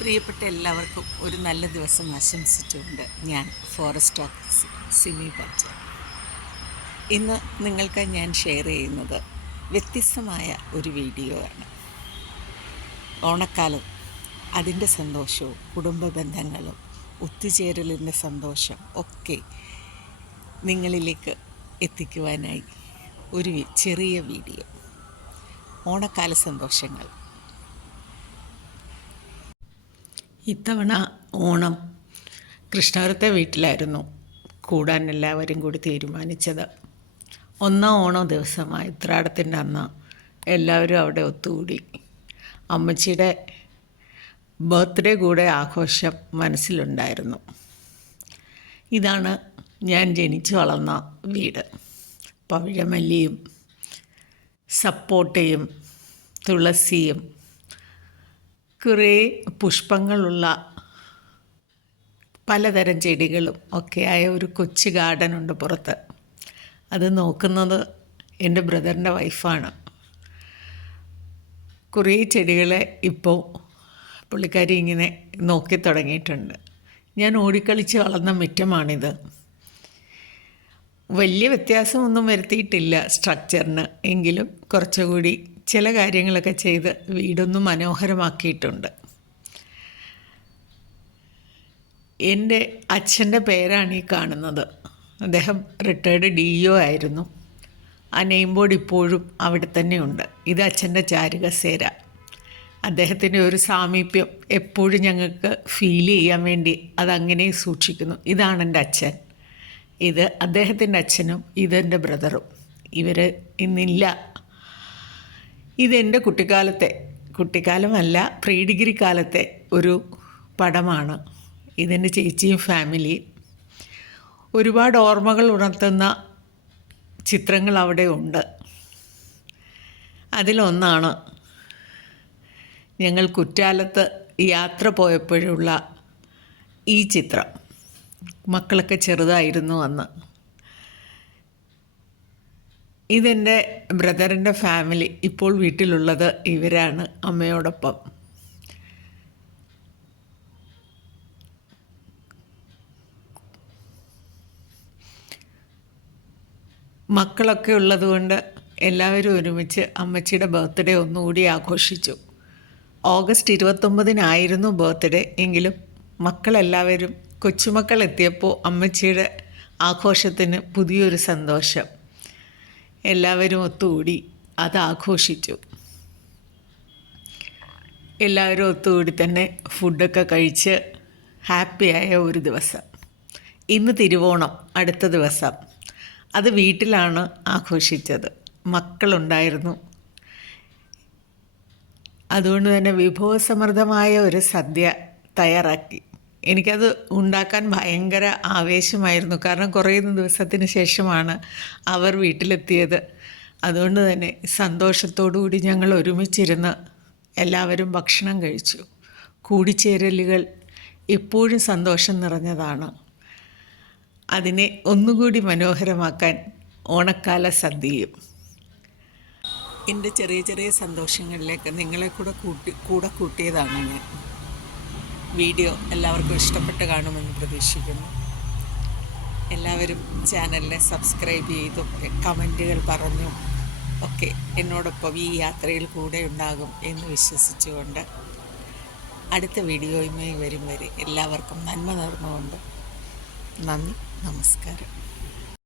പ്രിയപ്പെട്ട എല്ലാവർക്കും ഒരു നല്ല ദിവസം ആശംസിച്ചുകൊണ്ട് ഞാൻ ഫോറസ്റ്റ് ഓഫീസർ സിമി ബച്ച. ഇന്ന് നിങ്ങൾക്ക് ഞാൻ ഷെയർ ചെയ്യുന്നത് വ്യത്യസ്തമായ ഒരു വീഡിയോ ആണ്. ഓണക്കാലം, അതിൻ്റെ സന്തോഷവും കുടുംബ ബന്ധങ്ങളും ഒത്തുചേരലിൻ്റെ സന്തോഷം ഒക്കെ നിങ്ങളിലേക്ക് എത്തിക്കുവാനായി ഒരു ചെറിയ വീഡിയോ. ഓണക്കാല സന്തോഷങ്ങൾ. ഇത്തവണ ഓണം കൃഷ്ണപുരത്തെ വീട്ടിലായിരുന്നു കൂടാൻ എല്ലാവരും കൂടി തീരുമാനിച്ചത്. ഒന്നാം ഓണം ദിവസമായി ഉത്രാടത്തിൻ്റെ അന്ന് എല്ലാവരും അവിടെ ഒത്തുകൂടി. അമ്മച്ചിയുടെ ബർത്ത്ഡേ കൂടെ ആഘോഷം മനസ്സിലുണ്ടായിരുന്നു. ഇതാണ് ഞാൻ ജനിച്ചു വളർന്ന വീട്. പവിഴമല്ലിയും സപ്പോട്ടയും തുളസിയും കുറേ പുഷ്പങ്ങളുള്ള പലതരം ചെടികളും ഒക്കെയായ ഒരു കൊച്ചു ഗാർഡനുണ്ട് പുറത്ത്. അത് നോക്കുന്നത് എൻ്റെ ബ്രദറിൻ്റെ വൈഫാണ്. കുറേ ചെടികളെ ഇപ്പോൾ പുള്ളിക്കാരി ഇങ്ങനെ നോക്കി തുടങ്ങിയിട്ടുണ്ട്. ഞാൻ ഓടിക്കളിച്ച് വളർന്ന മുറ്റമാണിത്. വലിയ വ്യത്യാസമൊന്നും വരുത്തിയിട്ടില്ല സ്ട്രക്ചറിന്, എങ്കിലും കുറച്ചുകൂടി ചില കാര്യങ്ങളൊക്കെ ചെയ്ത് വീടൊന്ന് മനോഹരമാക്കിയിട്ടുണ്ട്. എൻ്റെ അച്ഛൻ്റെ പേരാണ് ഈ കാണുന്നത്. അദ്ദേഹം റിട്ടയർഡ് DO ആയിരുന്നു. ആ നെയിം ബോർഡ് ഇപ്പോഴും അവിടെ തന്നെയുണ്ട്. ഇത് അച്ഛൻ്റെ ചാരുകസേര. അദ്ദേഹത്തിൻ്റെ ഒരു സാമീപ്യം എപ്പോഴും ഞങ്ങൾക്ക് ഫീൽ ചെയ്യാൻ വേണ്ടി അതങ്ങനെ സൂക്ഷിക്കുന്നു. ഇതാണ് എൻ്റെ അച്ഛൻ. ഇത് അദ്ദേഹത്തിൻ്റെ അച്ഛനും ഇതെൻ്റെ ബ്രദറും. ഇവർ ഇന്നില്ല. ഇതെൻ്റെ കുട്ടിക്കാലമല്ല, പ്രീ ഡിഗ്രി കാലത്തെ ഒരു പടമാണ്. ഇതെൻ്റെ ചേച്ചിയും ഫാമിലിയും. ഒരുപാട് ഓർമ്മകൾ ഉണർത്തുന്ന ചിത്രങ്ങൾ അവിടെ ഉണ്ട്. അതിലൊന്നാണ് ഞങ്ങൾ കുറ്റാലത്ത് യാത്ര പോയപ്പോഴുള്ള ഈ ചിത്രം. മക്കളൊക്കെ ചെറുതായിരുന്നു അന്ന്. ഇതെൻ്റെ ബ്രദറിൻ്റെ ഫാമിലി. ഇപ്പോൾ വീട്ടിലുള്ളത് ഇവരാണ് അമ്മയോടൊപ്പം. മക്കളൊക്കെ ഉള്ളതുകൊണ്ട് എല്ലാവരും ഒരുമിച്ച് അമ്മച്ചിയുടെ ബർത്ത്ഡേ ഒന്നുകൂടി ആഘോഷിച്ചു. August 29 birthday. എങ്കിലും മക്കളെല്ലാവരും, കൊച്ചുമക്കൾ എത്തിയപ്പോൾ അമ്മച്ചിയുടെ ആഘോഷത്തിന് പുതിയൊരു സന്തോഷം. എല്ലാവരും ഒത്തുകൂടി അത് ആഘോഷിച്ചു. എല്ലാവരും ഒത്തുകൂടി തന്നെ ഫുഡൊക്കെ കഴിച്ച് ഹാപ്പിയായ ഒരു ദിവസം. ഇന്ന് തിരുവോണം, അടുത്ത ദിവസം. അത് വീട്ടിലാണ് ആഘോഷിച്ചത്. മക്കളുണ്ടായിരുന്നു. അതുകൊണ്ട് തന്നെ വിഭവസമൃദ്ധമായ ഒരു സദ്യ തയ്യാറാക്കി. എനിക്കത് ഉണ്ടാക്കാൻ ഭയങ്കര ആവേശമായിരുന്നു. കാരണം കുറേ ദിവസത്തിന് ശേഷമാണ് അവർ വീട്ടിലെത്തിയത്. അതുകൊണ്ട് തന്നെ സന്തോഷത്തോടുകൂടി ഞങ്ങൾ ഒരുമിച്ചിരുന്ന് എല്ലാവരും ഭക്ഷണം കഴിച്ചു. കൂടിച്ചേരലുകൾ എപ്പോഴും സന്തോഷം നിറഞ്ഞതാണ്. അതിനെ ഒന്നുകൂടി മനോഹരമാക്കാൻ ഓണക്കാല സദ്യയും. എൻ്റെ ചെറിയ ചെറിയ സന്തോഷങ്ങളിലേക്ക് നിങ്ങളെ കൂടെ കൂട്ടിയതാണ് ഞാൻ. വീഡിയോ എല്ലാവർക്കും ഇഷ്ടപ്പെട്ട് കാണുമെന്ന് പ്രതീക്ഷിക്കുന്നു. എല്ലാവരും ചാനലിനെ സബ്സ്ക്രൈബ് ചെയ്തും കമൻറ്റുകൾ പറഞ്ഞും ഒക്കെ എന്നോടൊപ്പം ഈ യാത്രയിൽ കൂടെ ഉണ്ടാകും എന്ന് വിശ്വസിച്ചുകൊണ്ട് അടുത്ത വീഡിയോയുമായി വരും വരെ എല്ലാവർക്കും നന്മ നേർന്നുകൊണ്ട് നന്ദി, നമസ്കാരം.